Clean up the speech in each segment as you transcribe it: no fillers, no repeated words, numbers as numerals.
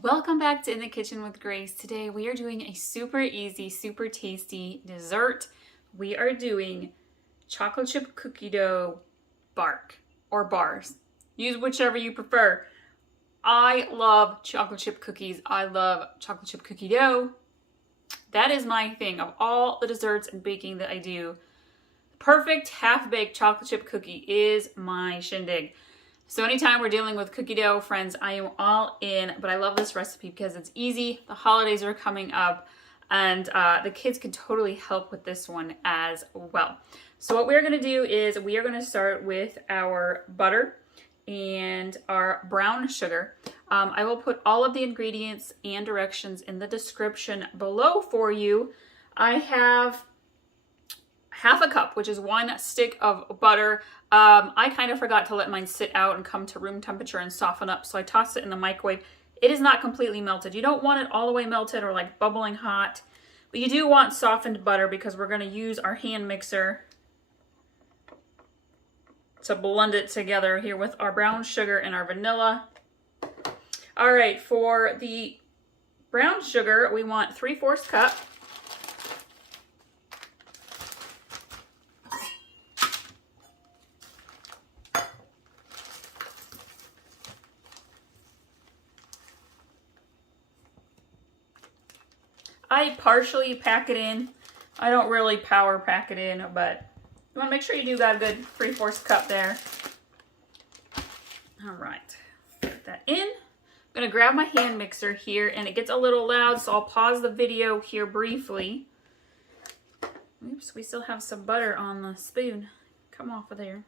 Welcome back to In the Kitchen with Grace. Today we are doing a super easy, super tasty dessert. We are doing chocolate chip cookie dough bark or bars. Use whichever you prefer. I love chocolate chip cookies. I love chocolate chip cookie dough. That is my thing. Of all the desserts and baking that I do, perfect half-baked chocolate chip cookie is my shindig. So anytime we're dealing with cookie dough, friends, I am all in, but I love this recipe because it's easy. The holidays are coming up, and the kids can totally help with this one as well. So what we're gonna do is we are gonna start with our butter and our brown sugar. I will put all of the ingredients and directions in the description below for you. I have half a cup, which is 1 stick of butter. I kind of forgot to let mine sit out and come to room temperature and soften up, so I tossed it in the microwave. It is not completely melted. You don't want it all the way melted or like bubbling hot, but you do want softened butter because we're going to use our hand mixer to blend it together here with our brown sugar and our vanilla. All right, for the brown sugar, we want 3/4 cup. I partially pack it in. I don't really power pack it in, but you want to make sure you do got a good 3/4 cup there. All right, put that in. I'm gonna grab my hand mixer here, and it gets a little loud, so I'll pause the video here briefly. Oops, we still have some butter on the spoon. Come off of there.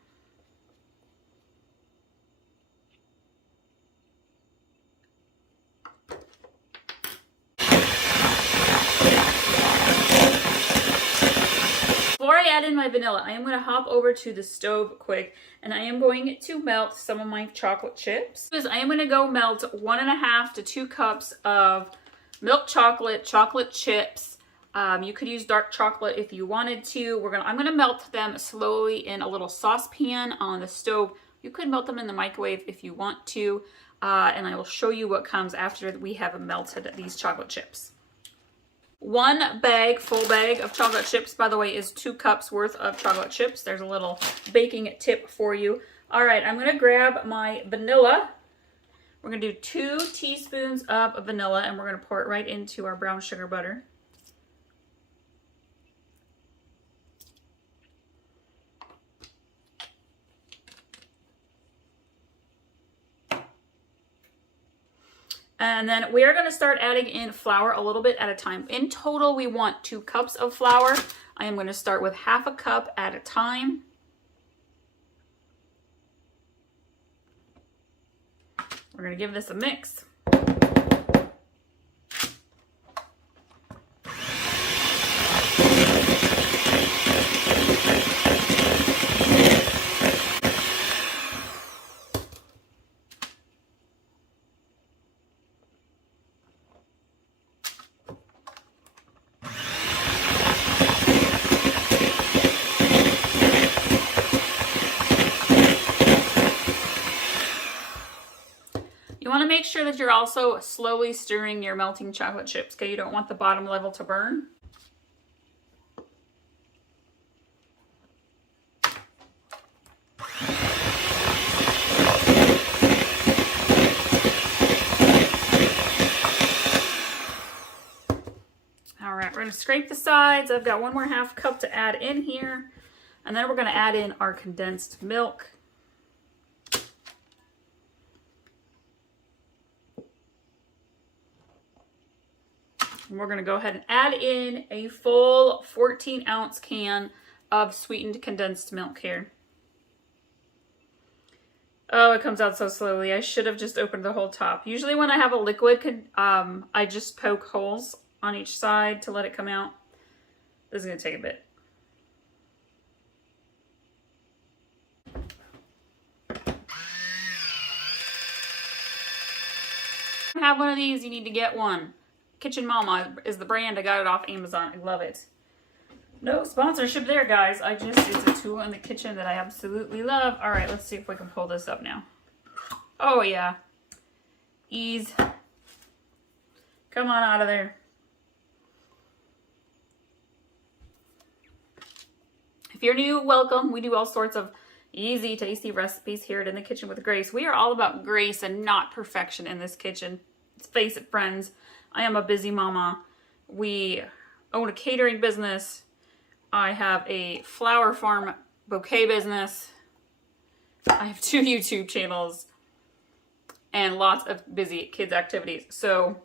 Before I add in my vanilla, I am going to hop over to the stove quick, and I am going to melt some of my chocolate chips. I am going to go melt 1.5 to 2 cups of milk chocolate chips. You could use dark chocolate if you wanted to. I'm going to melt them slowly in a little saucepan on the stove. You could melt them in the microwave if you want to, and I will show you what comes after we have melted these chocolate chips. 1 bag, full bag of chocolate chips, by the way, is 2 cups worth of chocolate chips. There's a little baking tip for you. All right, I'm gonna grab my vanilla. We're gonna do 2 teaspoons of vanilla, and we're gonna pour it right into our brown sugar butter. And then we are going to start adding in flour a little bit at a time. In total, we want 2 cups of flour. I am going to start with half a cup at a time. We're going to give this a mix. You want to make sure that you're also slowly stirring your melting chocolate chips, okay? You don't want the bottom level to burn. All right, we're going to scrape the sides. I've got 1 more half cup to add in here. And then we're going to add in our condensed milk. And we're going to go ahead and add in a full 14-ounce can of sweetened condensed milk here. Oh, it comes out so slowly. I should have just opened the whole top. Usually when I have a liquid, I just poke holes on each side to let it come out. This is going to take a bit. If you have one of these, you need to get one. Kitchen Mama is the brand. I got it off Amazon. I love it. No sponsorship there, guys. It's a tool in the kitchen that I absolutely love. All right, let's see if we can pull this up now. Oh, yeah. Ease. Come on out of there. If you're new, welcome. We do all sorts of easy, tasty recipes here at In the Kitchen with Grace. We are all about grace and not perfection in this kitchen. Let's face it, friends. I am a busy mama. We own a catering business. I have a flower farm bouquet business. I have 2 YouTube channels and lots of busy kids activities. So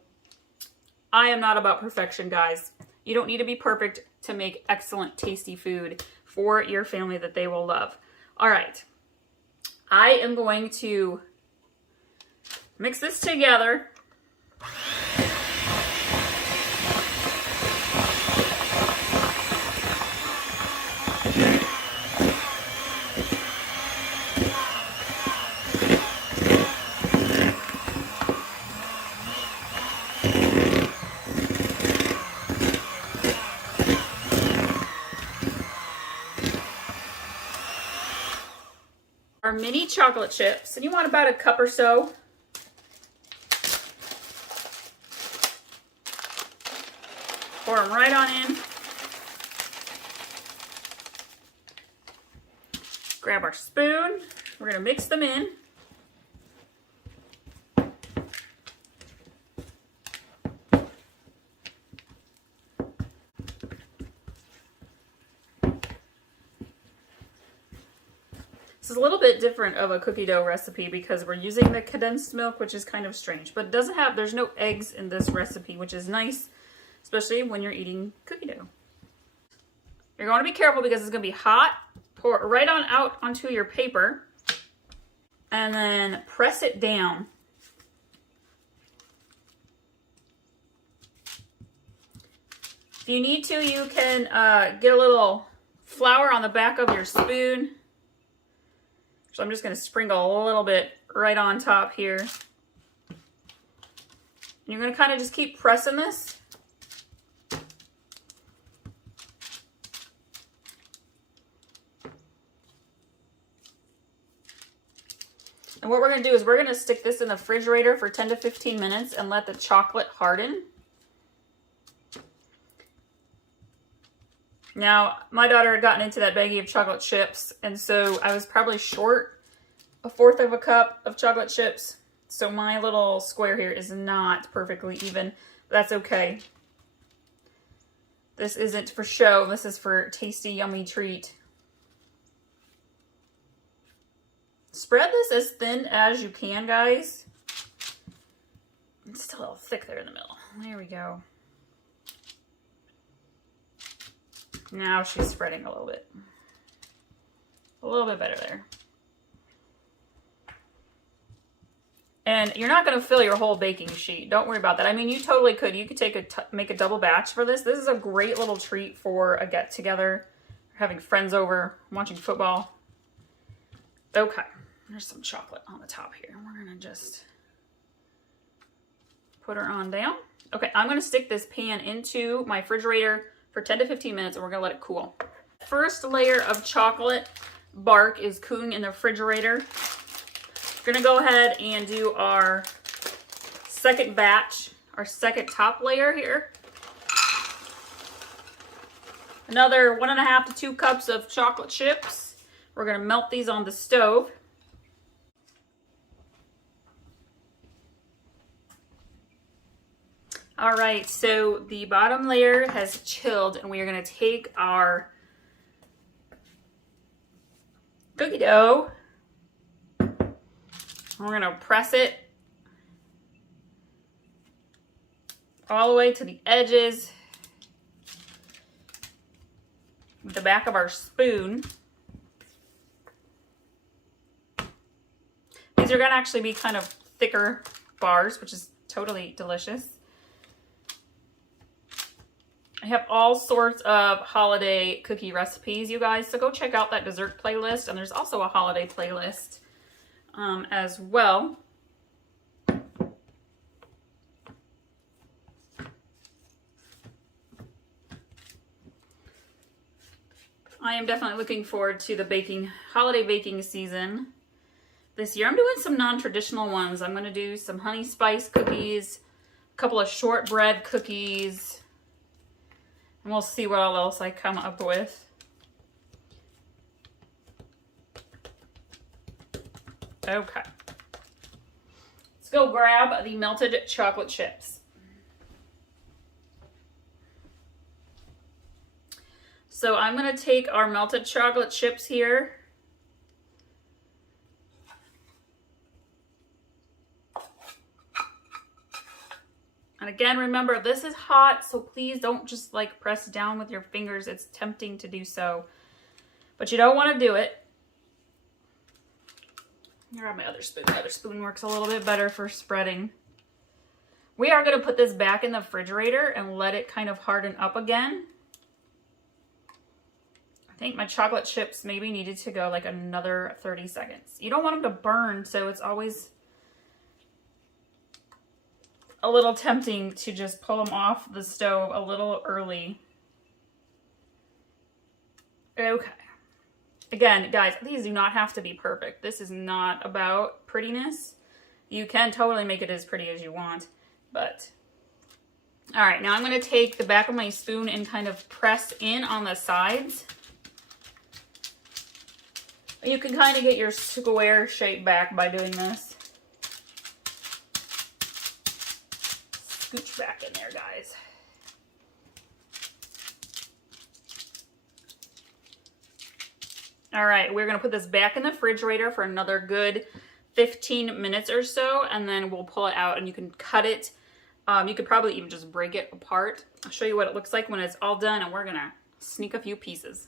I am not about perfection, guys. You don't need to be perfect to make excellent, tasty food for your family that they will love. All right. I am going to mix this together. Our mini chocolate chips, and you want about a cup or so. Pour them right on in. Grab our spoon. We're going to mix them in. This is a little bit different of a cookie dough recipe because we're using the condensed milk, which is kind of strange, but it doesn't have, there's no eggs in this recipe, which is nice, especially when you're eating cookie dough. You're going to be careful because it's going to be hot. Pour it right on out onto your paper and then press it down. If you need to, you can get a little flour on the back of your spoon. So I'm just going to sprinkle a little bit right on top here. And you're going to kind of just keep pressing this. And what we're going to do is we're going to stick this in the refrigerator for 10 to 15 minutes and let the chocolate harden. Now, my daughter had gotten into that baggie of chocolate chips, and so I was probably short 1/4 of a cup of chocolate chips. So my little square here is not perfectly even. That's okay. This isn't for show. This is for a tasty, yummy treat. Spread this as thin as you can, guys. It's still a little thick there in the middle. There we go. Now she's spreading a little bit. A little bit better there. And you're not going to fill your whole baking sheet. Don't worry about that. I mean, you totally could. You could make a double batch for this. This is a great little treat for a get-together, having friends over, watching football. Okay. There's some chocolate on the top here. We're going to just put her on down. Okay, I'm going to stick this pan into my refrigerator for 10 to 15 minutes, and we're going to let it cool. First layer of chocolate bark is cooling in the refrigerator. We're going to go ahead and do our second batch, our second top layer here. Another 1.5 to 2 cups of chocolate chips. We're going to melt these on the stove. All right, so the bottom layer has chilled, and we are going to take our cookie dough. We're going to press it all the way to the edges with the back of our spoon. These are going to actually be kind of thicker bars, which is totally delicious. I have all sorts of holiday cookie recipes, you guys, so go check out that dessert playlist, and there's also a holiday playlist as well. I am definitely looking forward to the holiday baking season this year. I'm doing some non-traditional ones. I'm going to do some honey spice cookies, couple of shortbread cookies, and we'll see what all else I come up with. Okay. Let's go grab the melted chocolate chips. So I'm going to take our melted chocolate chips here. And again, remember, this is hot, so please don't just like press down with your fingers. It's tempting to do so, but you don't want to do it. Grab my other spoon. My other spoon works a little bit better for spreading. We are going to put this back in the refrigerator and let it kind of harden up again. I think my chocolate chips maybe needed to go like another 30 seconds. You don't want them to burn, so it's always a little tempting to just pull them off the stove a little early. Okay. Again, guys, these do not have to be perfect. This is not about prettiness. You can totally make it as pretty as you want, but... All right, now I'm going to take the back of my spoon and kind of press in on the sides. You can kind of get your square shape back by doing this. Scooch back in there, guys. All right, we're gonna put this back in the refrigerator for another good 15 minutes or so, and then we'll pull it out and you can cut it. You could probably even just break it apart. I'll show you what it looks like when it's all done, and we're gonna sneak a few pieces.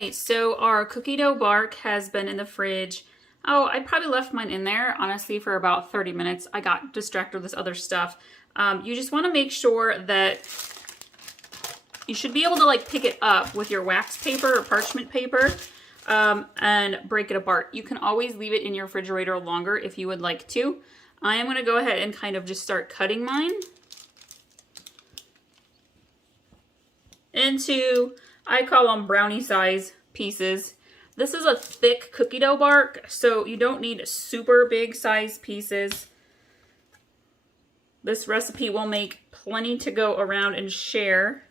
Okay, so our cookie dough bark has been in the fridge. Oh, I probably left mine in there, honestly, for about 30 minutes. I got distracted with this other stuff. You just want to make sure that you should be able to like pick it up with your wax paper or parchment paper and break it apart. You can always leave it in your refrigerator longer if you would like to. I am going to go ahead and kind of just start cutting mine into, I call them brownie size pieces. This is a thick cookie dough bark, so you don't need super big size pieces. This recipe will make plenty to go around and share.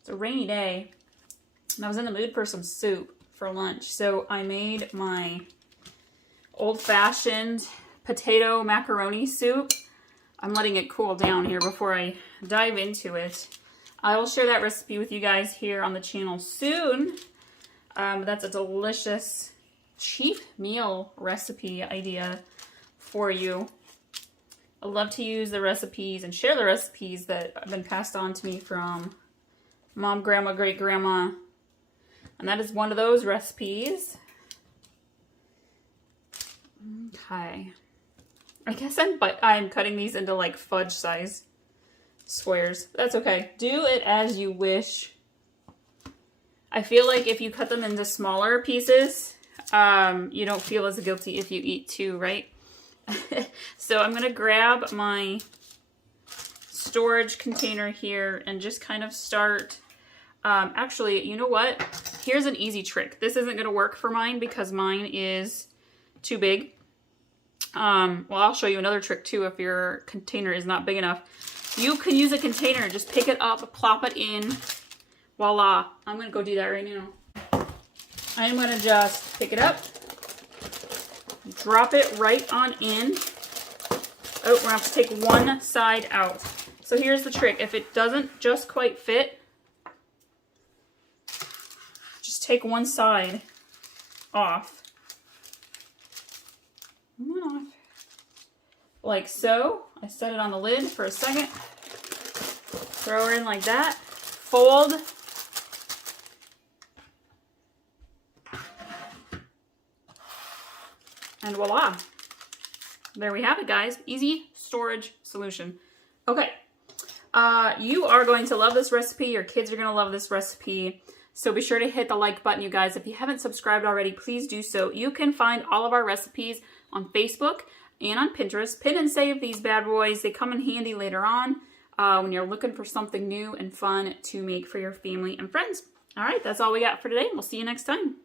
It's a rainy day. And I was in the mood for some soup for lunch, so I made my old-fashioned potato macaroni soup. I'm letting it cool down here before I dive into it. I will share that recipe with you guys here on the channel soon. That's a delicious cheap meal recipe idea for you. I love to use the recipes and share the recipes that have been passed on to me from mom, grandma, great-grandma. And that is one of those recipes. Okay. I guess I'm cutting these into like fudge size squares. That's okay. Do it as you wish. I feel like if you cut them into smaller pieces, you don't feel as guilty if you eat two, right? So I'm going to grab my storage container here and just kind of start... actually, you know what? Here's an easy trick. This isn't going to work for mine because mine is too big. Well, I'll show you another trick too if your container is not big enough. You can use a container. Just pick it up, plop it in. Voila. I'm going to go do that right now. I'm going to just pick it up, drop it right on in. Oh, we're going to have to take one side out. So here's the trick. If it doesn't just quite fit, take one side off. Off. Like so. I set it on the lid for a second. Throw her in like that. Fold. And voila. There we have it, guys. Easy storage solution. Okay. You are going to love this recipe. Your kids are going to love this recipe. So be sure to hit the like button, you guys. If you haven't subscribed already, please do so. You can find all of our recipes on Facebook and on Pinterest. Pin and save these bad boys. They come in handy later on when you're looking for something new and fun to make for your family and friends. All right, that's all we got for today. We'll see you next time.